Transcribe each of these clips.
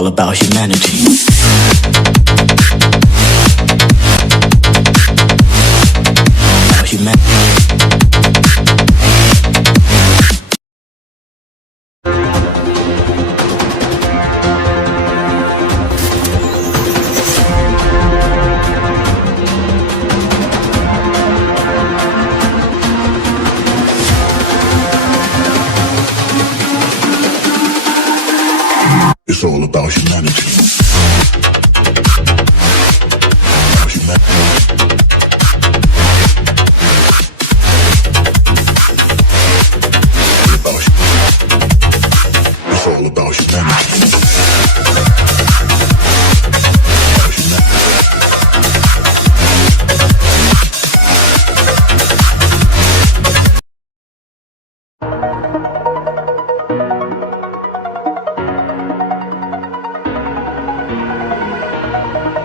all about humanity. About humanity. It's all about humanity. About humanity. It's all about humanity.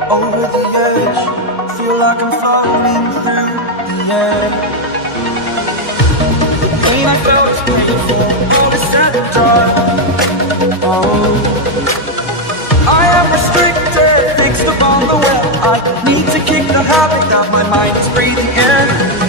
Over the edge, feel like I'm floating through the air. The pain I felt is painful, all is said and done. Oh, I am restricted, fixed upon the web. I need to kick the habit that my mind is breathing in.